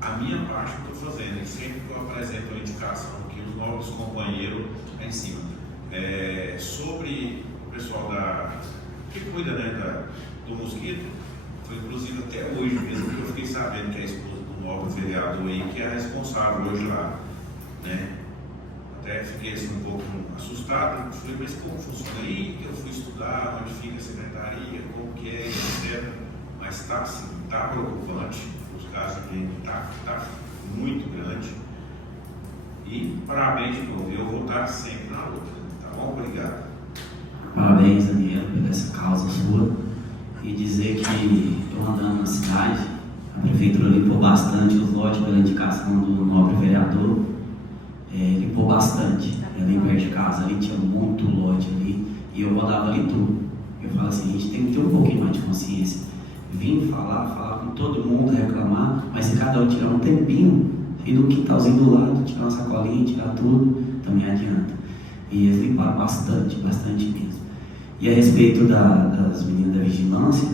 A minha parte eu estou fazendo, e sempre que eu apresento a indicação que os novos companheiros lá em cima. Sobre o pessoal que cuida, né, do mosquito, foi inclusive até hoje mesmo que eu fiquei sabendo que a esposa do novo vereador aí, que é a responsável hoje lá, né? Até fiquei assim, um pouco assustado, falei, mas como funciona aí? Eu fui estudar onde fica a secretaria, como que é, etc. Mas está assim, está preocupante, os casos aqui está muito grande. E parabéns de novo, eu vou estar sempre na luta, tá bom? Obrigado. Parabéns, Daniel, por essa causa sua. E dizer que eu andando na cidade, a prefeitura limpou bastante os lotes pela indicação do nobre vereador. Limpou bastante, ali perto de casa, ali tinha muito lote ali, e eu rodava ali tudo. Eu falo assim, a gente tem que ter um pouquinho mais de consciência. Vim falar com todo mundo, reclamar, mas se cada um tirar um tempinho, ir no quintalzinho do lado, tirar uma sacolinha, tirar tudo, também adianta. E eles limparam bastante mesmo. E a respeito das meninas da vigilância,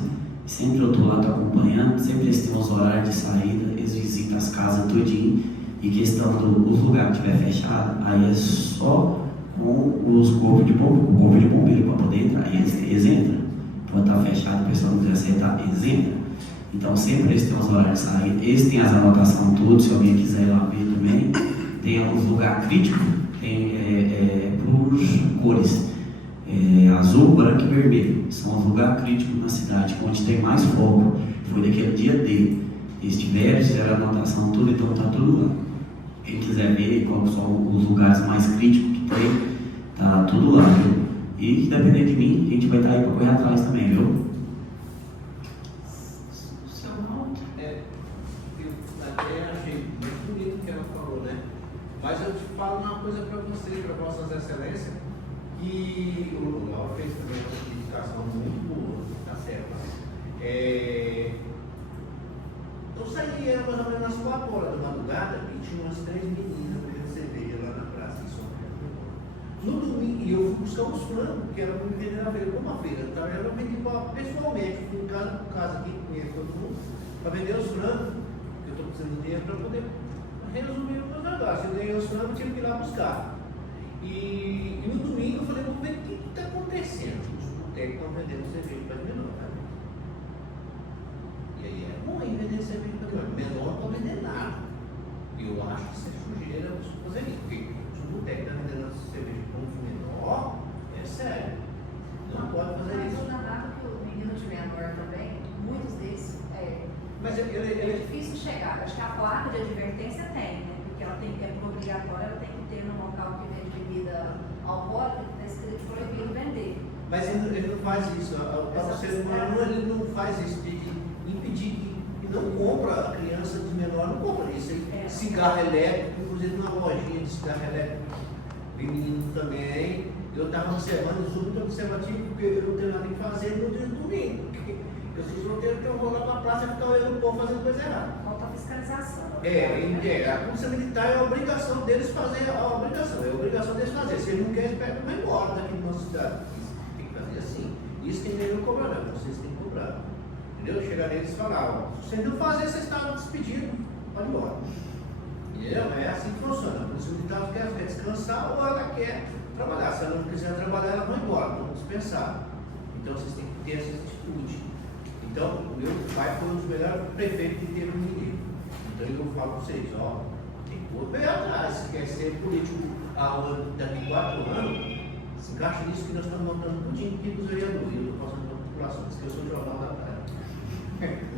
sempre eu estou lá, estou acompanhando, sempre eles têm os horários de saída, eles visitam as casas tudinho. E questão dos lugares que estiver fechado, aí é só com os corpos de bombeiro para poder entrar, e eles entram. pode estar fechado, o pessoal não quiser aceitar, eles entram. Então sempre eles têm os horários de saída, eles têm as anotações tudo, se alguém quiser ir lá ver também. Tem uns lugares críticos, tem por cores, azul, branco e vermelho. São os lugares críticos na cidade, onde tem mais foco. Foi daquele dia D. Eles fizeram a anotação tudo, então está tudo lá. Quem quiser ver qual são os lugares mais críticos que tem, tá tudo lá, viu? E que depender de mim, a gente vai estar aí para correr atrás também, viu? Até achei muito bonito o que ela falou, né? Mas eu te falo uma coisa para vocês, para vossas excelências, que o Laura fez também uma indicação muito boa, tá certo? Eu saí, era mais ou menos às 4 horas da madrugada e tinha umas 3 meninas bebendo cerveja lá na praça em São Paulo. No domingo, e eu fui buscar uns frangos, que era para me vender na feira, como a feira, então eu vendi pessoalmente, fui em casa por casa aqui, conheço todo mundo, para vender os frangos, que eu estou precisando de dinheiro para poder resumir os meus negócios. Eu ganhei os frangos, tive que ir lá buscar. E no domingo eu falei, vamos ver o que está acontecendo. Os botecos estão vendendo cerveja para menor, né? E aí é ruim vender cerveja para menor. Menor não está vendendo nada. E eu acho que isso é sujeira fazer isso. Porque se o boteco está vendendo cerveja para um menor, é sério. Não pode fazer isso. Mas não dá nada que o menino de menor também, muitos deles, mas ele é difícil chegar. Acho que a placa de advertência tem, né? Porque ela tem, é obrigatória, ela tem que ter no local que vende bebida alcoólica, está escrito proibido vender. Mas ele não faz isso. O ser humano ele não faz isso de impedir que não compra a criança de menor, não compra isso. Cigarro elétrico, inclusive na lojinha de cigarro elétrico feminino também. Eu estava observando, eu sou muito observativo, porque eu não tenho nada que fazer no dia do domingo. Eu sou solteiro, então eu vou lá para a praça e ficar olhando o povo fazendo coisa errada. Falta fiscalização. A polícia militar é a obrigação deles fazer, é a obrigação deles fazer. Se eles não querem, eles vai embora daqui da nossa cidade. Tem que fazer assim. Isso que ninguém não cobra, não. Vocês têm que cobrar. Entendeu? Chegar neles e falar, ó, se vocês não fazem, vocês estão despedidos, pode ir embora. Entendeu? É assim que funciona. A polícia militar quer descansar ou ela quer trabalhar. Se ela não quiser trabalhar, ela vai embora, vão dispensar. Então vocês têm que ter essa atitude. Então, o meu pai foi um dos melhores prefeitos que teve no Mineiro. Então, eu falo para vocês, ó, tem que correr atrás. Se quer ser político daqui 4 anos, se encaixa nisso que nós estamos montando tudinho aqui dos vereadores. Eu estou passando para a população, porque eu sou o jornal da praia.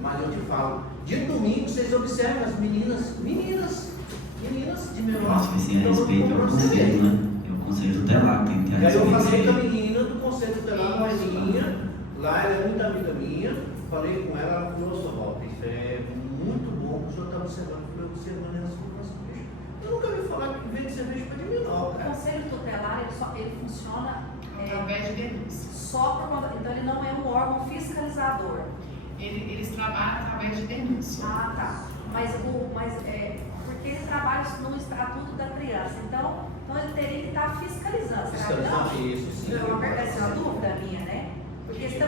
Mas eu te falo, dia domingo, vocês observam as meninas de menor. Acho que esse respeito ao conselho, né? É o conselho tutelar, tem que ter Aí eu falei com a respeito. menina do conselho tutelar, mais minha, lá ela é muito amiga minha. Falei com ela, ela falou, só volta, isso é muito bom que o senhor está observando, porque eu observando ela assim, nossa, bicho. Eu nunca ouvi falar que vende cerveja para de menor, O cara. conselho tutelar, ele funciona através de denúncia. só por conta. Então, ele não é um órgão fiscalizador. Eles trabalham através de denúncia. Ah, tá. Mas porque ele trabalha no Estatuto da Criança. Então ele teria que estar fiscalizando. Fiscalizando isso, sim. Essa é uma dúvida minha, né? Porque se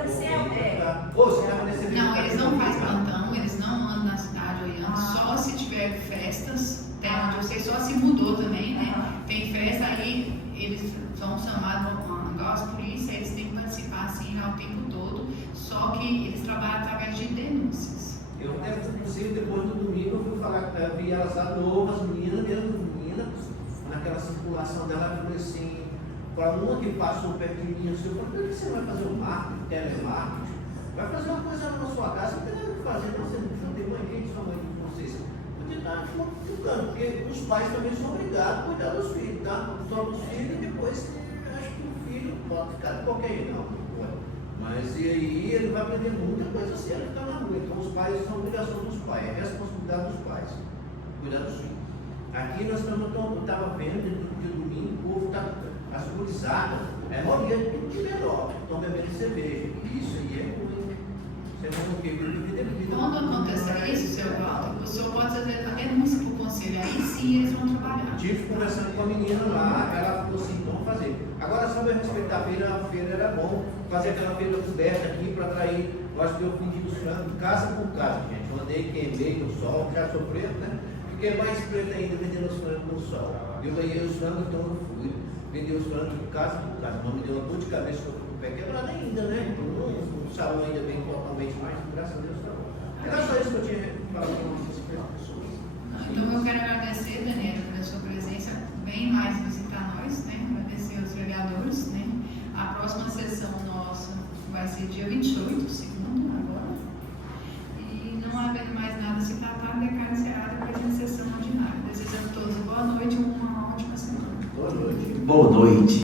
Não, eles não fazem plantão, eles não andam na cidade olhando, só se tiver festas, tem onde você só se mudou também, né? Tem festa, aí eles são chamados, igual as polícias, eles têm que participar assim ao tempo todo, só que eles trabalham através de denúncias. Eu, inclusive, depois do domingo, eu fui falar, eu vi elas lá novas, meninas, naquela circulação dela, eu falei assim, para uma que passou perto de mim, assim, eu falei, por que você vai fazer um marketing, telemarketing? Vai fazer uma coisa na sua casa, não tem nada o que fazer, não, você não tem mãe, quem sua mãe de vocês? Você está ficando, porque os pais também são obrigados a cuidar dos filhos, tá? Só dos filhos, e depois acho que o filho pode ficar de qualquer jeito, não pode. Mas e aí ele vai aprender muita coisa assim, ele está na rua. Então os pais são obrigação dos pais, é responsabilidade dos pais, cuidar dos filhos. Aqui nós estava vendo, no dia domingo, o povo está, as gurizadas, maioria de tudo de menor, estão bebendo cerveja. Isso aí é ruim. Isso é ruim porque bebida. Quando acontece isso, seu Walter, o senhor pode fazer a denúncia para o conselho, aí sim eles vão trabalhar. Tive conversando com a menina lá, ela falou assim, vamos fazer. Agora, só para respeitar a feira era bom fazer aquela feira descoberta aqui para atrair. Eu acho que eu pedi dos frangos casa por casa, gente. Eu andei, queimei no sol, já sofrendo, né? Fiquei mais preto ainda vendendo os frangos no sol. Eu ganhei os frangos, então eu fui. Vendi os frangos de casa por casa. Não me deu uma dor de cabeça, estou com o pé quebrado ainda, né? O salão ainda bem totalmente, mas graças a Deus está bom. Era só isso que eu tinha falado com as pessoas. Então eu quero agradecer, Daniela, pela sua presença. Vem mais visitar nós, né? Agradecer aos vereadores, né? A próxima sessão nossa vai ser dia 28, segunda, agora. E não havendo mais nada a se tratar, declaro encerrada a presente sessão ordinária. Desejando a todos boa noite e uma ótima semana. Boa noite. Boa noite.